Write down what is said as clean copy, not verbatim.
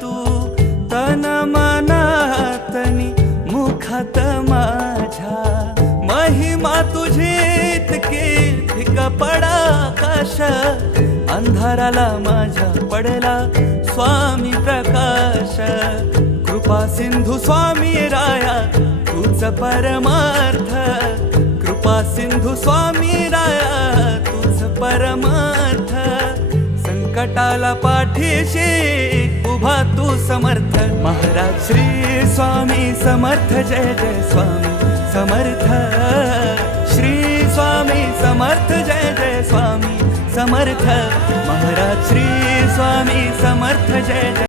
तू तन मनातनी मुखात माझ्या महिमा तुझी इतकी फिका पडा आकाश अंधाराला माझ्या पडला स्वामी प्रकाश कृपा सिंधू स्वामी राया तूच परमार्थ कृपा सिंधू स्वामी राया तूच परमार्थ संकटाला पाठीशी उभा तू समर्थ महाराज श्री स्वामी समर्थ जय जय स्वामी समर्थ श्री स्वामी समर्थ जय जय स्वामी समर्थ महाराज श्री स्वामी समर्थ जय जय